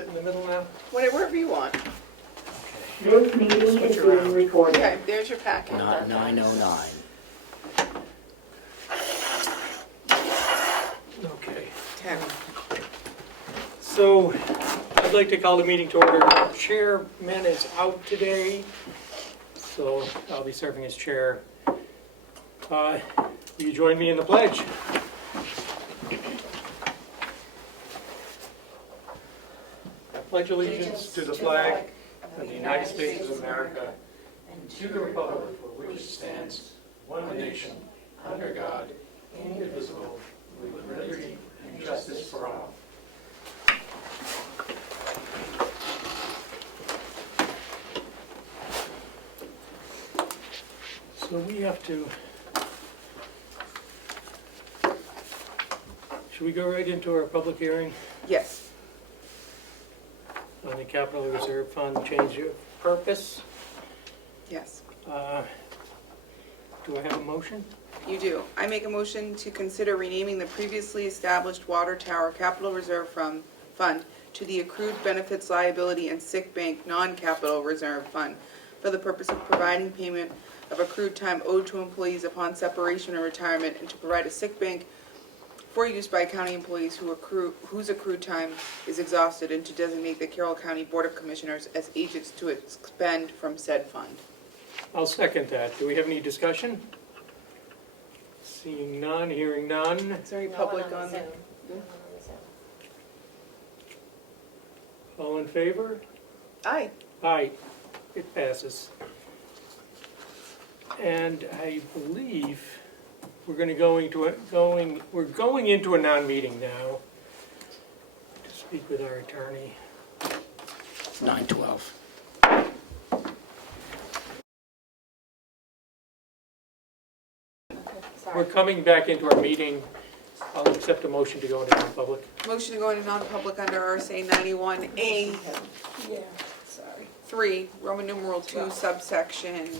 sit in the middle now? Whatever you want. Okay. This meeting is being recorded. Okay, there's your packet. Not 9:09. Okay. 10. So I'd like to call the meeting to order. Our chairman is out today, so I'll be serving as chair. Will you join me in the pledge? I pledge allegiance to the flag of the United States of America and to the republic for which it stands, one nation, under God, indivisible, with liberty and justice for all. So we have to, should we go right into our public hearing Yes. on the capital reserve fund change of purpose? Yes. Do I have a motion? You do. I make a motion to consider renaming the previously established Water Tower Capital Reserve Fund to the Accrued Benefits Liability and Sick Bank Non-Capital Reserve Fund for the purpose of providing payment of accrued time owed to employees upon separation or retirement, and to provide a sick bank for use by county employees whose accrued time is exhausted, and to designate the Carroll County Board of Commissioners as agents to expend from said fund. I'll second that. Do we have any discussion? Seeing none, hearing none. Is there any public on that? All in favor? Aye. Aye, it passes. And I believe we're going into a non-meeting now to speak with our attorney. 9:12. We're coming back into our meeting. I'll accept a motion to go into non-public. Motion to go into non-public under RSA 91A. Yeah, sorry. 3, Roman numeral 2, subsection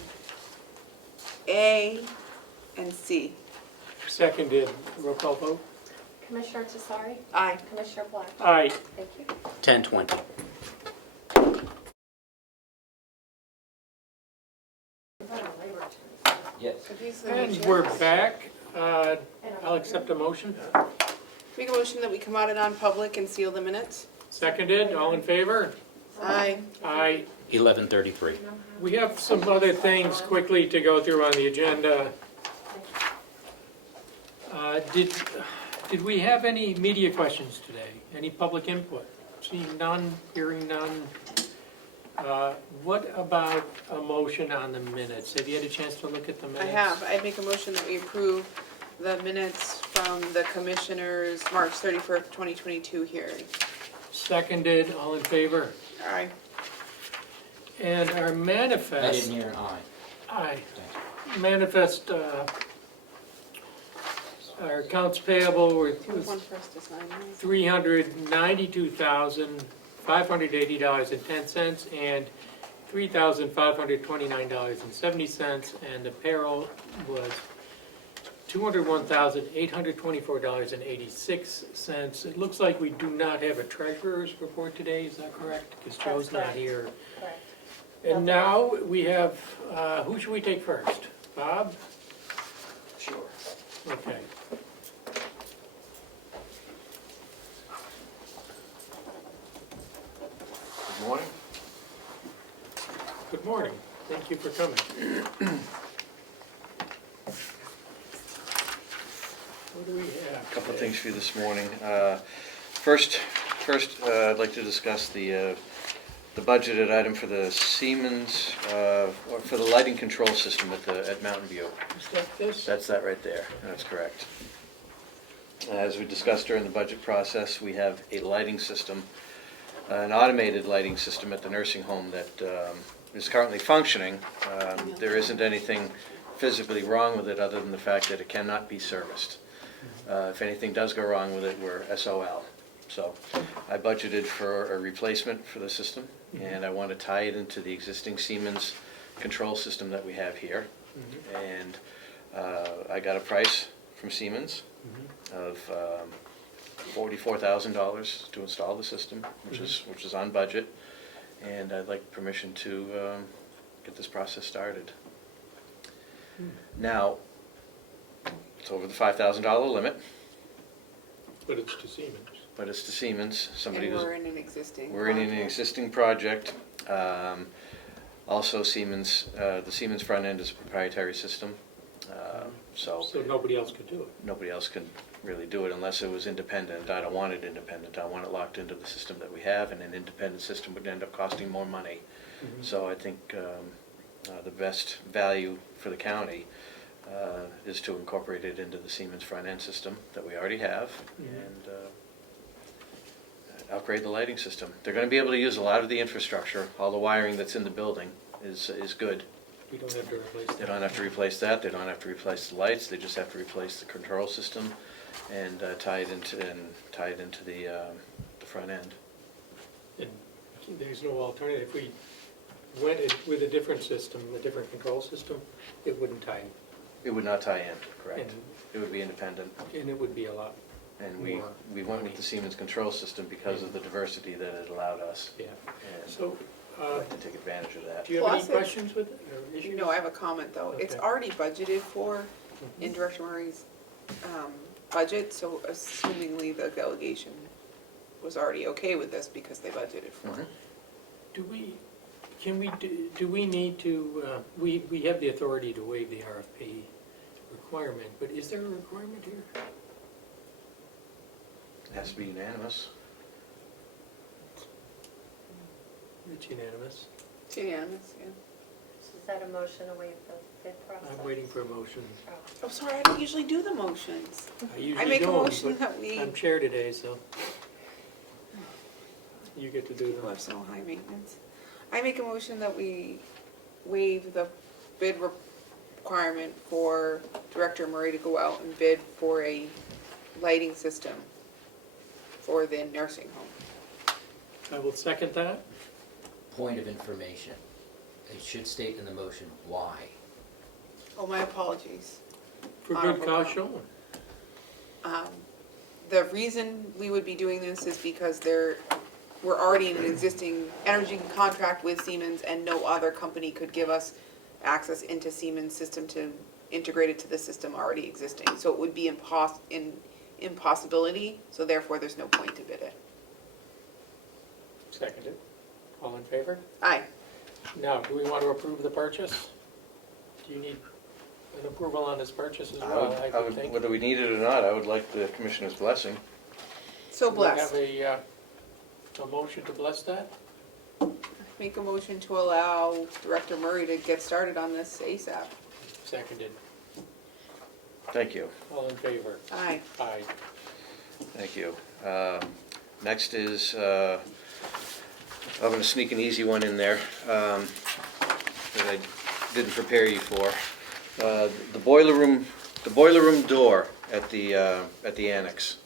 A and C. Seconded, roll call vote. Commissioner Tesari? Aye. Commissioner Black? Aye. Thank you. 10:20. Yes. So these are the And chairs. we're back. I'll accept a motion. Make a motion that we come out of non-public and seal the minutes. Seconded, all in favor? Aye. Aye. 11:33. We have some other things quickly to go through on the agenda. Did we have any media questions today? Any public input? Seeing none, hearing none. What about a motion on the minutes? Have you had a chance to look at the I minutes? have. I make a motion that we approve the minutes from the Commissioners' March 31st, 2022 hearing. Seconded, all in favor? Aye. And our I manifest. didn't hear an aye. Aye. Manifest, our accounts payable were One first to sign. $392,580.10 and $3,529.70, and the payroll was $201,824.86. It looks like we do not have a treasurer's report today, is that correct? Because Joe's not correct. here. Correct. And now we have, who should we take first? Bob? Sure. Okay. Good morning. Good morning. Thank you for coming. What do we have? A couple of today? things for you this morning. First, I'd like to discuss the budgeted item for the Siemens, or for the lighting control system at Mountain View. Is that this? That's that right there, that's correct. As we discussed during the budget process, we have a lighting system, an automated lighting system at the nursing home that is currently functioning. There isn't anything physically wrong with it other than the fact that it cannot be serviced. If anything does go wrong with it, we're SOL. So I budgeted for a replacement for the system, and I want to tie it into the existing Siemens control system that we have here. And I got a price from Siemens of $44,000 to install the system, which is on budget. And I'd like permission to get this process started. Now, it's over the $5,000 limit, But it's to Siemens. but it's to Siemens. Somebody And who's we're in an existing. We're in an contract. existing project. Also Siemens, the Siemens front end is a proprietary system. So So nobody else could do it. nobody else can really do it unless it was independent. I don't want it independent. I want it locked into the system that we have, and an independent system would end up costing more money. So I think the best value for the county is to incorporate it into the Siemens front end system that we already have, and upgrade the lighting system. They're going to be able to use a lot of the infrastructure. All the wiring that's in the building is good. We don't have to replace They that. don't have to replace that. They don't have to replace the lights. They just have to replace the control system and tie it into the front end. And there's no alternative. If we went with a different system, a different control system, it wouldn't tie in. It would not tie in, correct? And- It would be independent. And it would be a lot. And More we went with money. the Siemens control system because of the diversity that it allowed us. Yeah. And So, I'd like to take advantage of that. do you have any Plus it- questions with it or issues? No, I have a comment though. It's Okay. already budgeted for in Director Murray's budget, so assumingly the delegation was already okay with this because they budgeted for it. Do we need to, we have the authority to waive the RFP requirement, but is there a requirement here? It has to be unanimous. It's unanimous. It's unanimous, yeah. So is that a motion to waive the bid process? I'm waiting for a motion. Oh. Oh, sorry, I don't usually do the motions. I usually I make a don't, motion but that we, I'm chair today, so you get to do people them. have so high maintenance. I make a motion that we waive the bid requirement for Director Murray to go out and bid for a lighting system for the nursing home. I will second that. Point of information. It should state in the motion why. Oh, my apologies. For good Honorable cause Carroll. shown. The reason we would be doing this is because we're already in an existing energy contract with Siemens, and no other company could give us access into Siemens' system to integrate it to the system already existing. So it would be impossibility, so therefore there's no point to bid it. Seconded. All in favor? Aye. Now, do we want to approve the purchase? Do you need an approval on this purchase as well, I would think? Whether we need it or not, I would like the commissioner's blessing. So Do blessed. we have a motion to bless that? Make a motion to allow Director Murray to get started on this ASAP. Seconded. Thank you. All in favor? Aye. Aye. Thank you. Next is, I'm going to sneak an easy one in there that I didn't prepare you for. The boiler room door at the annex.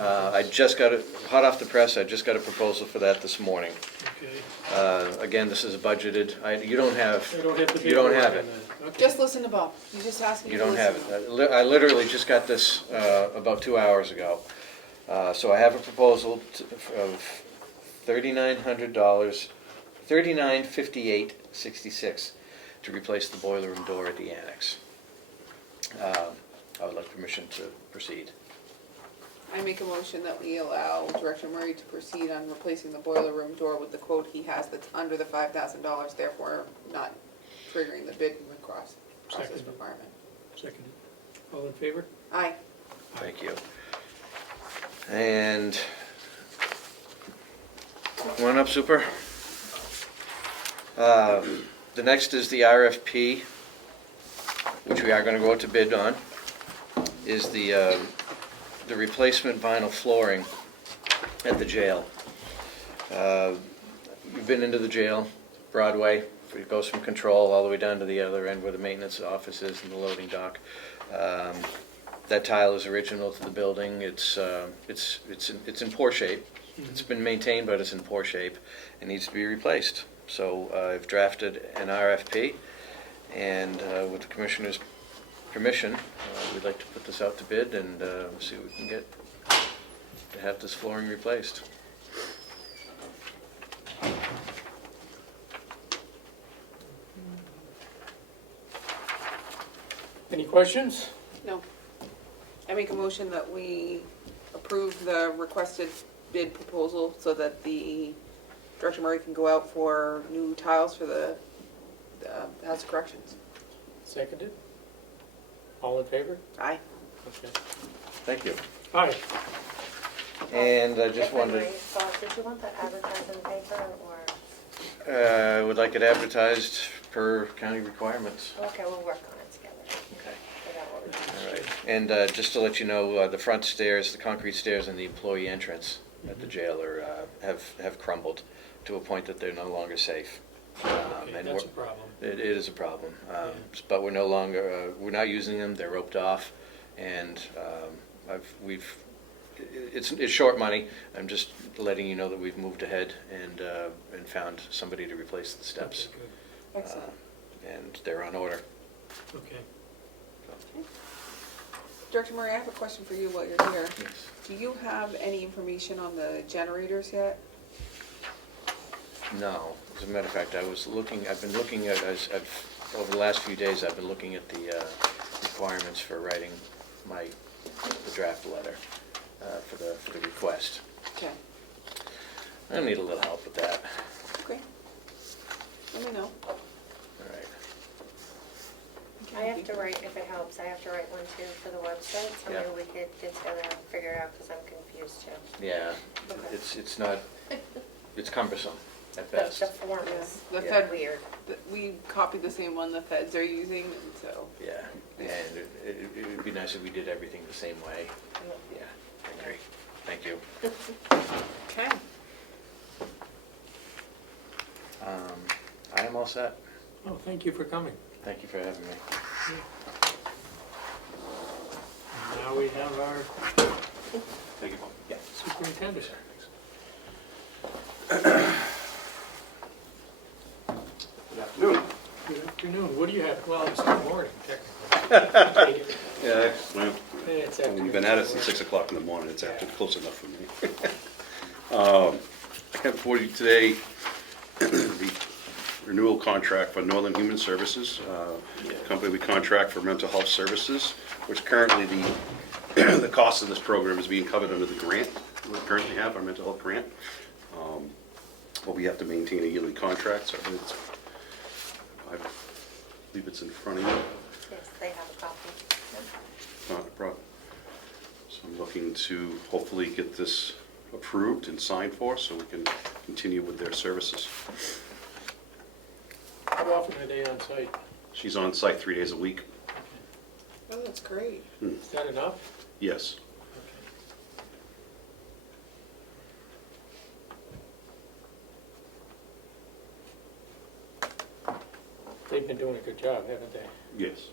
I just got it, hot off the press, I just got a proposal for that this morning. Okay. Again, this is budgeted. You don't have, I don't have the You don't paperwork have on it. that. Okay. Just listen to Bob. You just asked me you to don't listen. have it. I literally just got this about 2 hours ago. So I have a proposal of $3,900, $39,5866 to replace the boiler room door at the annex. I would like permission to proceed. I make a motion that we allow Director Murray to proceed on replacing the boiler room door with the quote he has that's under the $5,000, therefore not triggering the bid process Seconded. requirement. Seconded. All in favor? Aye. Thank you. And come on up, Super. The next is the RFP, which we are going to go out to bid on, is the replacement vinyl flooring at the jail. You've been into the jail, Broadway. It goes from control all the way down to the other end where the maintenance office is and the loading dock. That tile is original to the building. It's in poor shape. It's been maintained, but it's in poor shape. It needs to be replaced. So I've drafted an RFP, and with the commissioner's permission, we'd like to put this out to bid and see what we can get to have this flooring replaced. Any questions? No. I make a motion that we approve the requested bid proposal so that the Director Murray can go out for new tiles for the House of Corrections. Seconded? All in favor? Aye. Okay. Thank you. Aye. And I just If I wanted, might, Bob, did you want that advertised in the paper, or? I would like it advertised per county requirements. Okay, we'll work on it together. Okay. Figure out what we can All right. And just to let you know, the front stairs, the concrete stairs and the employee entrance at the jail have crumbled to a point that they're no longer safe. Okay, And that's a problem. It is a problem, Yeah. but we're no longer, we're not using them, they're roped off, and it's short money. I'm just letting you know that we've moved ahead and found somebody to replace the steps, Okay, Excellent. and they're on order. good. Okay. Director Murray, I have a question for you while you're here. Yes. Do you have any information on the generators yet? No, as a matter of fact, I've been looking at, over the last few days, I've been looking at the requirements for writing the draft letter for the request. Okay. I need a little help with that. Okay. Let me know. All right. I have to write, if it helps, I have to write one too for the website, so Yeah. maybe we could get together and figure it out, because I'm confused too. Yeah, Okay. it's not, it's cumbersome at The best. form is The Yeah. Fed, weird. we copied the same one the feds are using, and so. Yeah, and it would be nice if we did everything the same way. Yeah, I agree. Thank you. Okay. I am all set. Oh, thank you for coming. Thank you for having me. And now we have our Thank you. Yeah. superintendent. Good afternoon. Good afternoon. What do you have? Well, it's the morning, technically. Yeah, well, It's we've been at it since 6 o'clock in the morning, it's after, close enough for me. I have for you today the renewal contract for Northern Human Services, company we contract for mental health services, which currently the cost of this program is being covered under the grant we currently have, our mental health grant. But we have to maintain a yearly contract, so I believe it's in front of you. Yes, they have a copy. Not a problem. So I'm looking to hopefully get this approved and signed for, so we can continue with their services. How often are they on site? She's on site 3 days a week. Oh, that's great. Is that enough? Yes. They've been doing a good job, haven't they? Yes.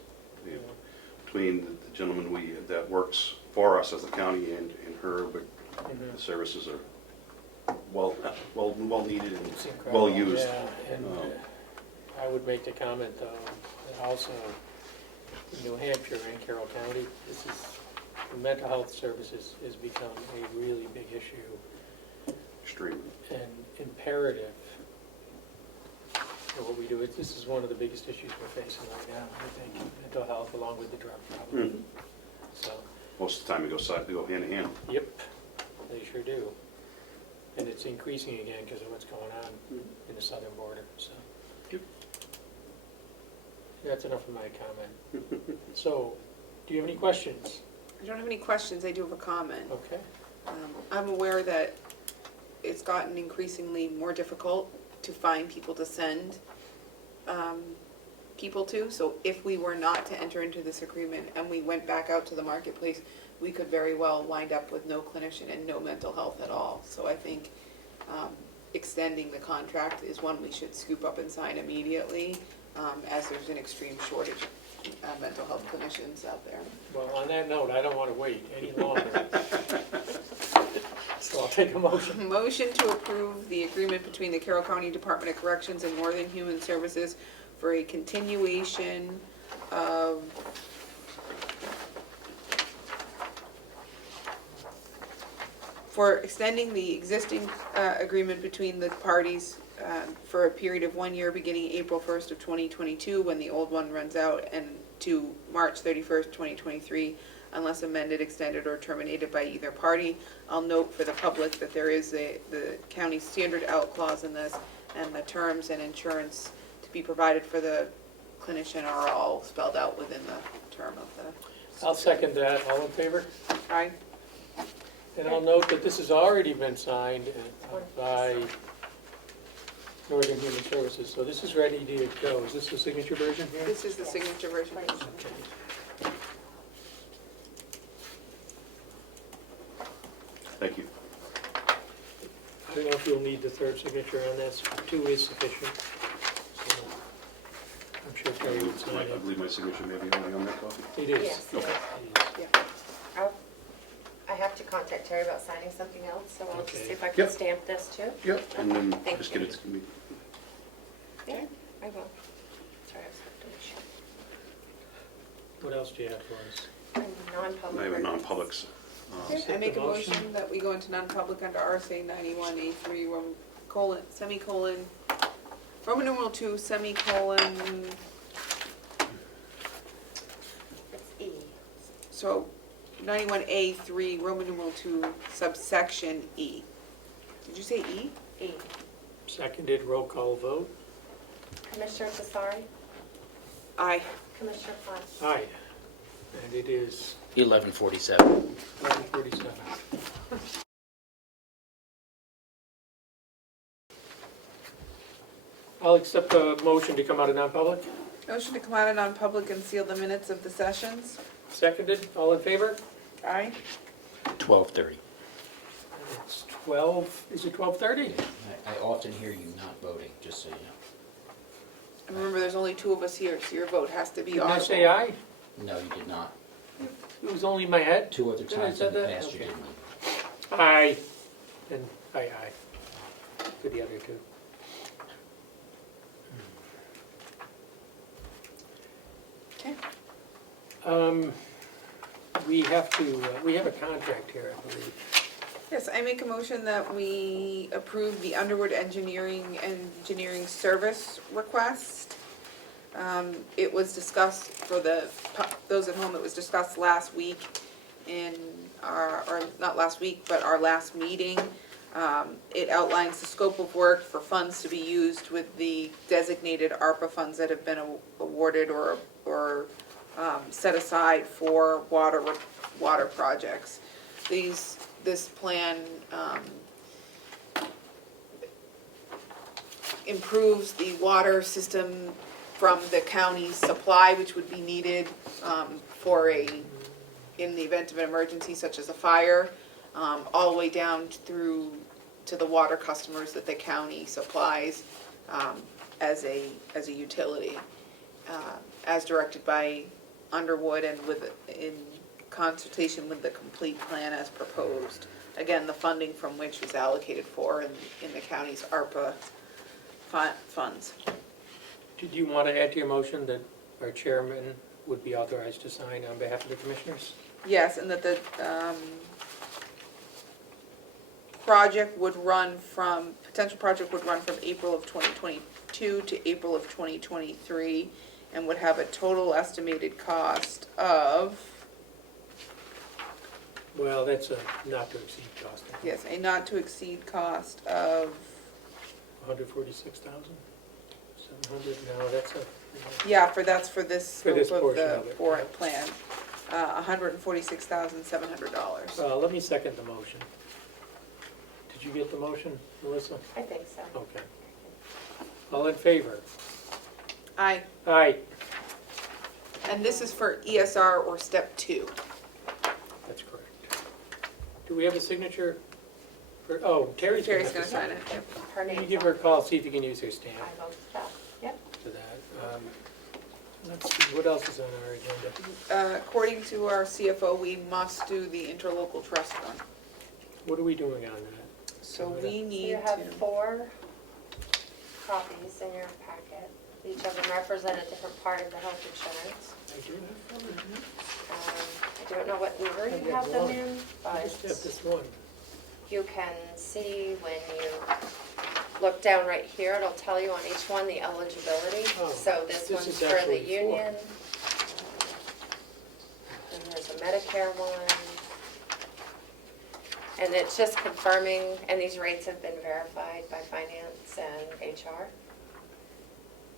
Between the gentleman that works for us as a county and her, but the services are well needed and It's incredible. well used. Yeah, and I would make the comment though, that also in New Hampshire and Carroll County, the mental health services has become a really big issue Extremely. and imperative for what we do. This is one of the biggest issues we're facing right now, I think, mental health along with the drug problem. So, Most of the time they go hand in hand. yep, they sure do. And it's increasing again because of what's going on in the southern border, so. That's enough of my comment. So, do you have any questions? I don't have any questions, I do have a comment. Okay. I'm aware that it's gotten increasingly more difficult to find people to send people to. So if we were not to enter into this agreement and we went back out to the marketplace, we could very well wind up with no clinician and no mental health at all. So I think extending the contract is one we should scoop up and sign immediately, as there's an extreme shortage of mental health clinicians out there. Well, on that note, I don't want to wait any longer. So I'll take a motion. Motion to approve the agreement between the Carroll County Department of Corrections and Northern Human Services for a continuation of for extending the existing agreement between the parties for a period of 1 year beginning April 1st of 2022, when the old one runs out, and to March 31st, 2023, unless amended, extended, or terminated by either party. I'll note for the public that there is the county standard out clause in this, and the terms and insurance to be provided for the clinician are all spelled out within the term of the. I'll second that. All in favor? Aye. And I'll note that this has already been signed by Northern Human Services, so this is ready to go. Is this the signature version here? This is the signature version. Okay. Thank you. I don't know if you'll need the third signature on this. 2 is sufficient. So I'm sure Terry would sign I it. believe my signature may be already on that copy. It is. Yes, it Okay. is. Yeah. I have to contact Terry about signing something else, so I'll just Okay. see if I can Yep. stamp this too. Yep. And then Thank just get you. it to me. Yeah, I will. Sorry, I was have to make sure. What else do you have for us? Non-public. I have a records. non-publics. I make a The motion. motion that we go into non-public under RSA 91A3, semicolon, Roman numeral 2, semicolon, It's E. so 91A3, Roman numeral 2, subsection E. Did you say E? E. Seconded, roll call vote. Commissioner Tesari, Aye. Commissioner Pond. Aye. And it is 11:47. 11:47. I'll accept a motion to come out of non-public. Motion to come out of non-public and seal the minutes of the sessions. Seconded, all in favor? Aye. 12:30. It's 12, is it 12:30? I often hear you not voting, just so you know. And remember, there's only 2 of us here, so your vote has to be Didn't I audible. say aye? No, you did not. It was only in my head. 2 other Did I times say in the that? past you Okay. didn't. Aye. And aye. To the other 2. Okay. We have a contract here, I believe. Yes, I make a motion that we approve the Underwood Engineering Service request. It was discussed for those at home, it was discussed last week in or not last week, but our last meeting. It outlines the scope of work for funds to be used with the designated ARPA funds that have been awarded or set aside for water projects. This plan improves the water system from the county's supply, which would be needed in the event of an emergency such as a fire, all the way down through to the water customers that the county supplies as a utility, as directed by Underwood and in consultation with the complete plan as proposed. Again, the funding from which is allocated for in the county's ARPA funds. Did you want to add to your motion that our chairman would be authorized to sign on behalf of the commissioners? Yes, and that the potential project would run from April of 2022 to April of 2023, and would have a total estimated cost of, Well, that's a not to exceed cost. I think. yes, a not to exceed cost of, 146,700. No, that's a. yeah, that's for this For this scope of portion the of it, for yeah. plan, $146,700. Let me second the motion. Did you get the motion, Melissa? I think so. Okay. All in favor? Aye, Aye. and this is for ESR or step 2. That's correct. Do we have a signature? Terry's Terry's gonna gonna have to sign it. Yep. Her Can you name's give on her a it. call, see if you can use her stamp I will, yep. to that. Let's see, what else is on our agenda? According to our CFO, we must do the interlocal trust fund. What are we doing on that? So we So need you have to, 4 copies in your packet. Each of them represent a different part of the health insurance. I do have one. I don't know what order I you have have them one. in, I just have but this one. you can see when you look down right here, it'll tell you on each one the eligibility. Oh, So this this one's is for the actually four. union. And there's a Medicare one. And it's just confirming, and these rates have been verified by finance and HR.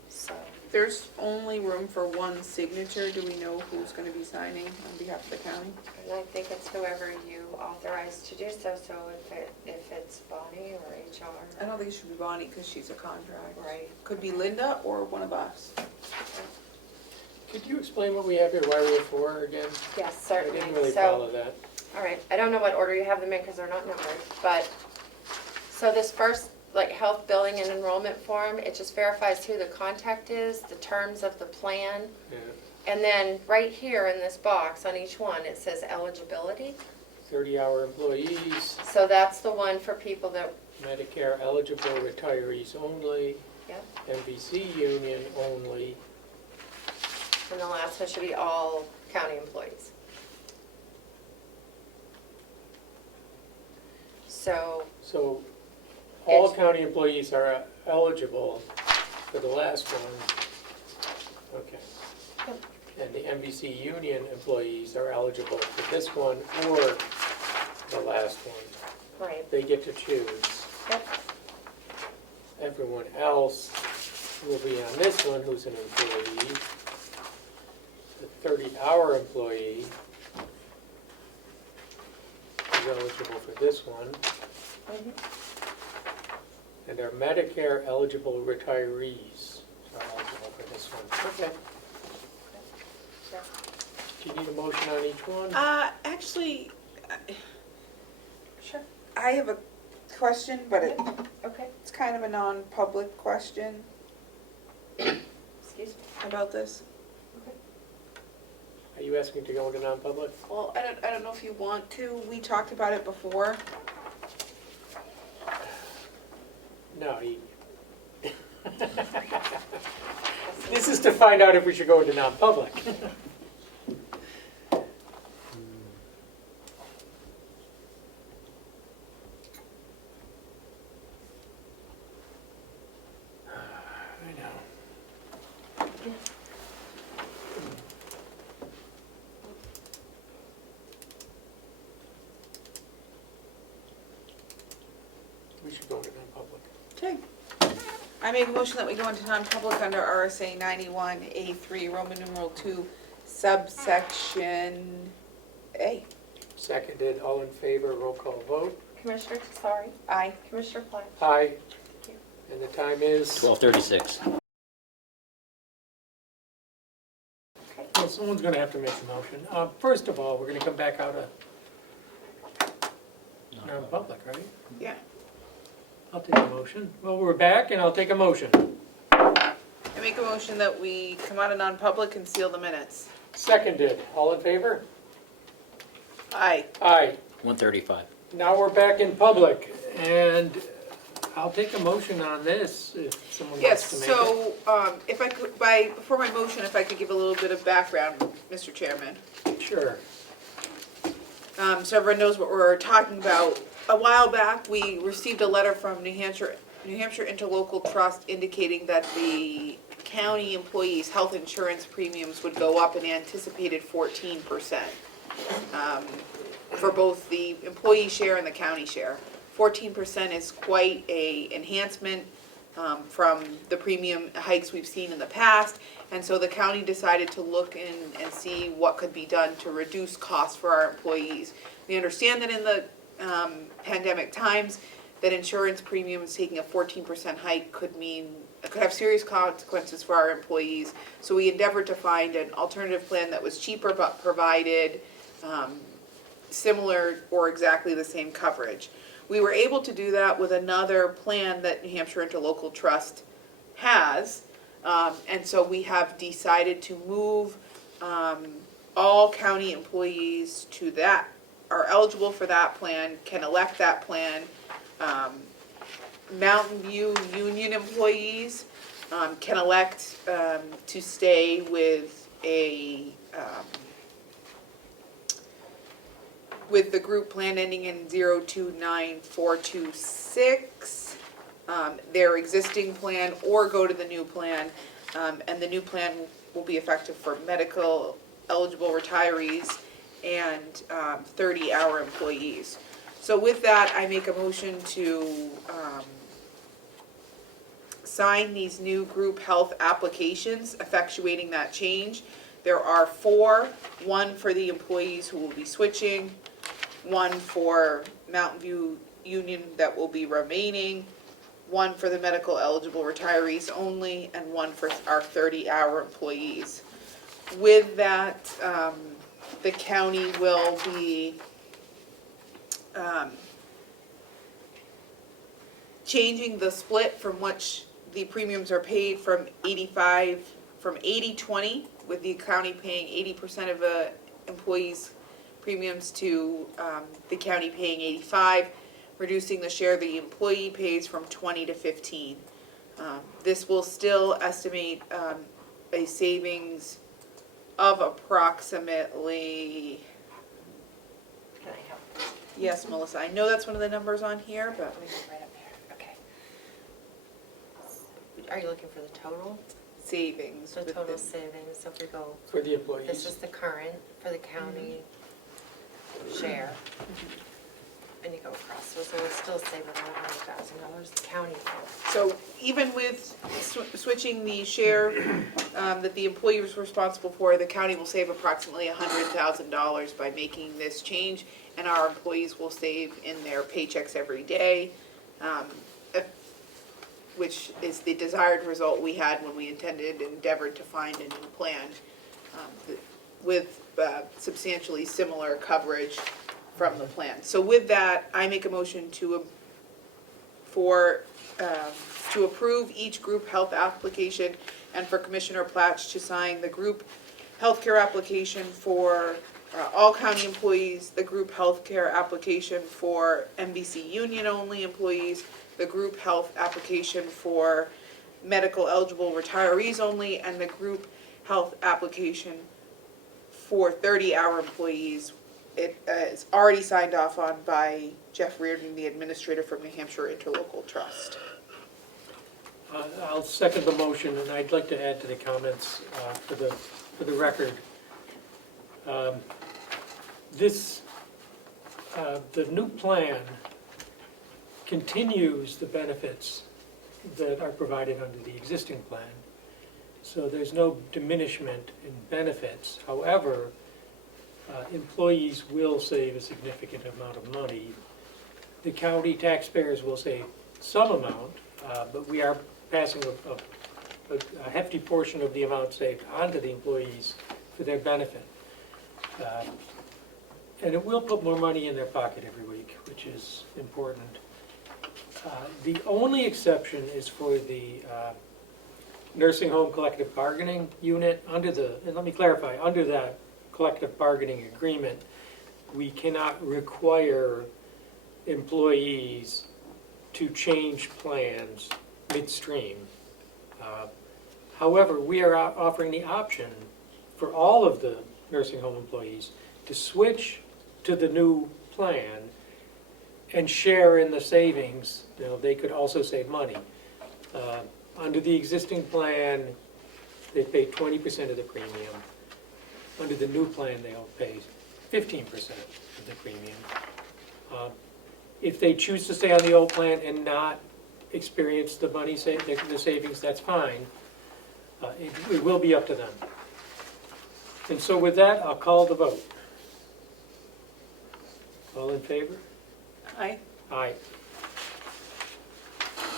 So, There's only room for one signature. Do we know who's gonna be signing on behalf of the county? and I think it's whoever you authorize to do so, so if it's Bonnie or HR. I don't think it should be Bonnie, because she's a contract. Right. Could be Linda or one of us. Could you explain what we have here, why we have four again? Yes, I certainly. didn't really So, follow that. all right, I don't know what order you have them in because they're not numbered, but, so this first, like, health billing and enrollment form, it just verifies who the contact is, the terms of the plan, Yeah. and then right here in this box on each one, it says eligibility. 30-hour employees, So that's the one for people that, Medicare eligible retirees only, yeah, MVC union only. and the last one should be all county employees. So, So all It's- county employees are eligible for the last one. Okay. Yep. And the MVC union employees are eligible for this one or the last one. right, They get to choose. yep, Everyone else will be on this one who's an employee. The 30-hour employee is eligible for this one. mhm, And our Medicare eligible retirees are eligible for this one. Okay. yeah. Do you need a motion on each one? Actually, Sure, I have a question, but okay, it's kind of a non-public question excuse me. about this. Are you asking to go into non-public? Well, I don't know if you want to. We talked about it before. No, This is to find out if we should go into non-public. I know. We should go into non-public. Okay. I make a motion that we go into non-public under RSA 91A3, Roman numeral 2, subsection A. Seconded, all in favor, roll call vote. Commissioner Tesari, Aye. Commissioner Platt. Aye. you. And the time is? 12:36. Okay. Well, someone's gonna have to make a motion. First of all, we're gonna come back out of non-public, right? Yeah. I'll take a motion. Well, we're back and I'll take a motion. I make a motion that we come out of non-public and seal the minutes. Seconded, all in favor? Aye. Aye. 1:35. Now we're back in public and I'll take a motion on this if someone Yes, wants to make it. so, if I could, before my motion, if I could give a little bit of background, Mr. Chairman. Sure. So everyone knows what we're talking about. A while back, we received a letter from New Hampshire Interlocal Trust indicating that the county employees' health insurance premiums would go up an anticipated 14%. For both the employee share and the county share. 14% is quite a enhancement from the premium hikes we've seen in the past. And so the county decided to look in and see what could be done to reduce costs for our employees. We understand that in the pandemic times, that insurance premiums taking a 14% hike could have serious consequences for our employees. So we endeavored to find an alternative plan that was cheaper but provided similar or exactly the same coverage. We were able to do that with another plan that New Hampshire Interlocal Trust has. And so we have decided to move all county employees to that, are eligible for that plan, can elect that plan. Mountain View Union employees can elect to stay with a with the group plan ending in 029426, their existing plan, or go to the new plan. And the new plan will be effective for medical eligible retirees and 30-hour employees. So with that, I make a motion to sign these new group health applications effectuating that change. There are 4, one for the employees who will be switching, one for Mountain View Union that will be remaining, one for the medical eligible retirees only, and one for our 30-hour employees. With that, the county will be changing the split from which the premiums are paid from 80-20, with the county paying 80% of the employees' premiums to the county paying 85, reducing the share the employee pays from 20 to 15. This will still estimate a savings of approximately, Can I help? yes, Melissa, I know that's one of the numbers on here, but Let me go right up here, okay. Are you looking for the total? savings. So with total the- savings, so if we go, For the employees. this is the current for the county share. And you go across, so we'll still save about $100,000, the county will. So even with switching the share that the employee was responsible for, the county will save approximately $100,000 by making this change, and our employees will save in their paychecks every day, which is the desired result we had when we endeavored to find a new plan with substantially similar coverage from the plan. So with that, I make a motion to approve each group health application and for Commissioner Platch to sign the group healthcare application for all county employees, the group healthcare application for MVC union only employees, the group health application for medical eligible retirees only, and the group health application for 30-hour employees. It is already signed off on by Jeff Reardon, the administrator from New Hampshire Interlocal Trust. I'll second the motion, and I'd like to add to the comments for the record. The new plan continues the benefits that are provided under the existing plan. So there's no diminishment in benefits. However, employees will save a significant amount of money. The county taxpayers will save some amount, but we are passing a hefty portion of the amount saved onto the employees for their benefit. And it will put more money in their pocket every week, which is important. The only exception is for the nursing home collective bargaining unit. And let me clarify, under that collective bargaining agreement, we cannot require employees to change plans midstream. However, we are offering the option for all of the nursing home employees to switch to the new plan and share in the savings. You know, they could also save money. Under the existing plan, they pay 20% of the premium. Under the new plan, they'll pay 15% of the premium. If they choose to stay on the old plan and not experience the the savings, that's fine. It will be up to them. And so with that, I'll call the vote. All in favor? Aye. Aye.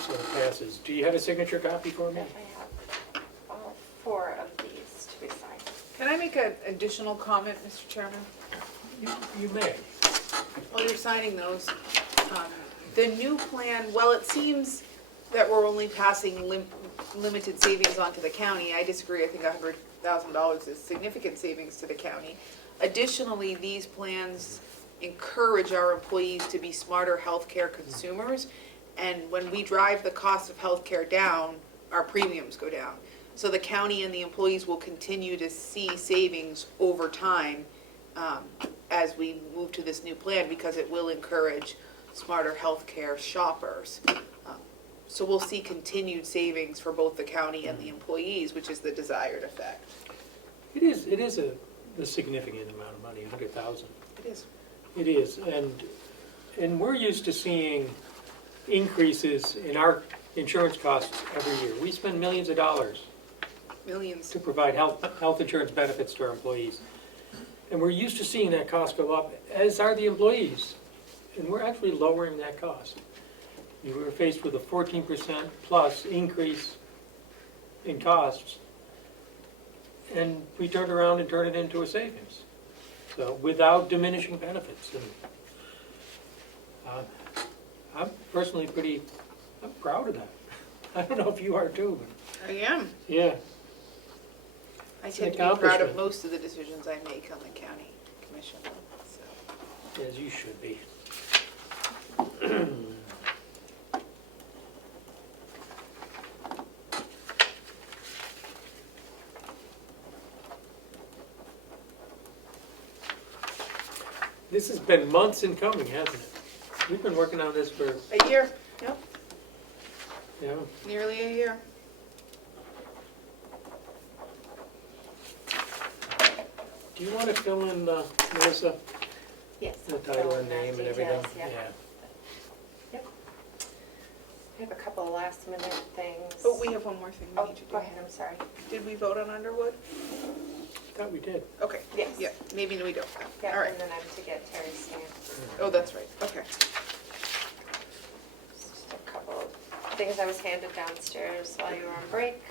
So it passes. Do you have a signature copy for me? I have all 4 of these to be signed. Can I make an additional comment, Mr. Chairman? You may. While you're signing those, the new plan, well, it seems that we're only passing limited savings on to the county. I disagree. I think $100,000 is significant savings to the county. Additionally, these plans encourage our employees to be smarter healthcare consumers. And when we drive the cost of healthcare down, our premiums go down. So the county and the employees will continue to see savings over time as we move to this new plan, because it will encourage smarter healthcare shoppers. So we'll see continued savings for both the county and the employees, which is the desired effect. It is a significant amount of money, 100,000. It is. It is, and we're used to seeing increases in our insurance costs every year. We spend millions of dollars Millions. to provide health insurance benefits to our employees. And we're used to seeing that cost go up, as are the employees. And we're actually lowering that cost. We were faced with a 14% plus increase in costs, and we turned around and turned it into a savings. So without diminishing benefits. And I'm personally I'm proud of that. I don't know if you are too, but I am. yeah. I It's an tend to be proud of accomplishment. most of the decisions I make on the county commission, so. As you should be. This has been months in coming, hasn't it? We've been working on this for, A year, yep, nearly nearly a year. Do you want to fill in, Melissa, Yes. the title and name and everything? Details, yeah. I have a couple of last minute things. But we have one more thing we Oh, need to do. go ahead, I'm sorry. Did we vote on Underwood? Thought we did. Okay, Yes. yeah, maybe we don't. All Yeah, right. and then I'm to get Terry's stamp. Oh, that's right, okay. Just a couple of things I was handed downstairs while you were on break.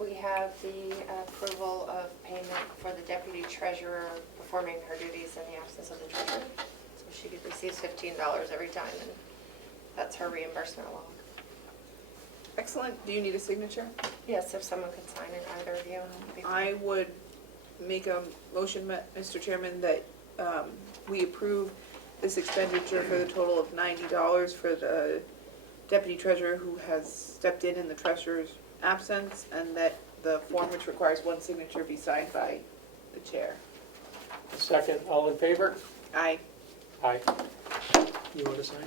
We have the approval of payment for the deputy treasurer performing her duties in the absence of the treasurer. So she receives $15 every time, and that's her reimbursement log. Excellent, do you need a signature? Yes, if someone could sign it, either of you. would be I fine. would make a motion, Mr. Chairman, that we approve this expenditure for the total of $90 for the deputy treasurer who has stepped in the treasurer's absence, and that the form which requires one signature be signed by the chair. Second, all in favor? Aye. Aye. You want to sign?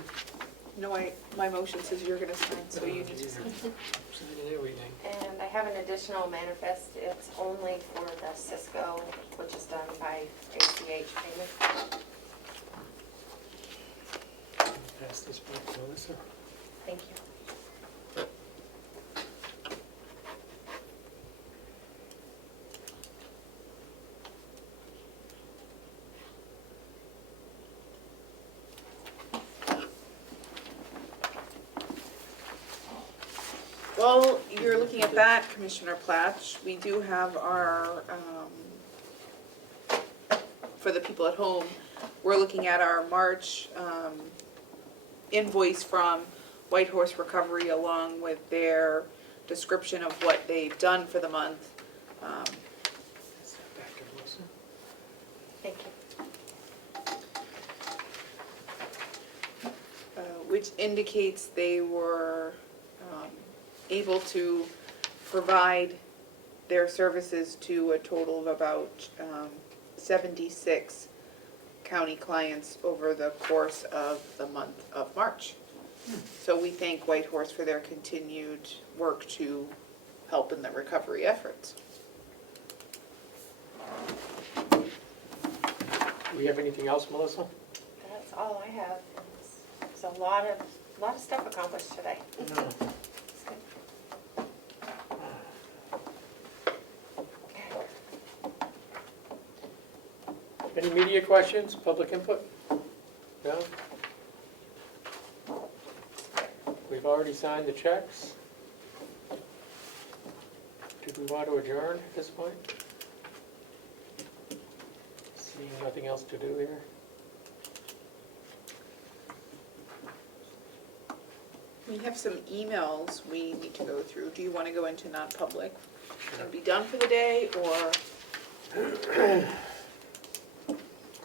No, my motion says you're gonna sign, so you need to sign. Signing everything. And I have an additional manifest. It's only for the Cisco, which is done by ACH payment. Pass this back to Melissa. Thank you. While you're looking at that, Commissioner Platch, we do have our, for the people at home, we're looking at our March invoice from White Horse Recovery along with their description of what they've done for the month. Pass that back to Melissa. Thank you. Which indicates they were able to provide their services to a total of about 76 county clients over the course of the month of March. So we thank White Horse for their continued work to help in the recovery efforts. Do we have anything else, Melissa? That's all I have. There's a lot of stuff accomplished today. No. It's good. Any media questions, public input? No? We've already signed the checks. Did we want to adjourn at this point? Seeing nothing else to do here? We have some emails we need to go through. Do you want to go into non-public and be done for the day, or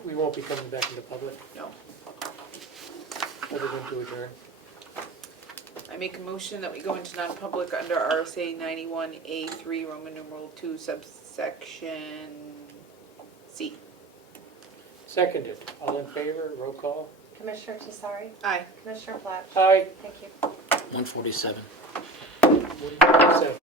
We won't be coming back into public, no? other than to adjourn. I make a motion that we go into non-public under RSA 91A3, Roman numeral 2, subsection C. Seconded. All in favor, roll call. Commissioner Tesari, Aye. Commissioner Platt. Aye. Thank you. 147. 147.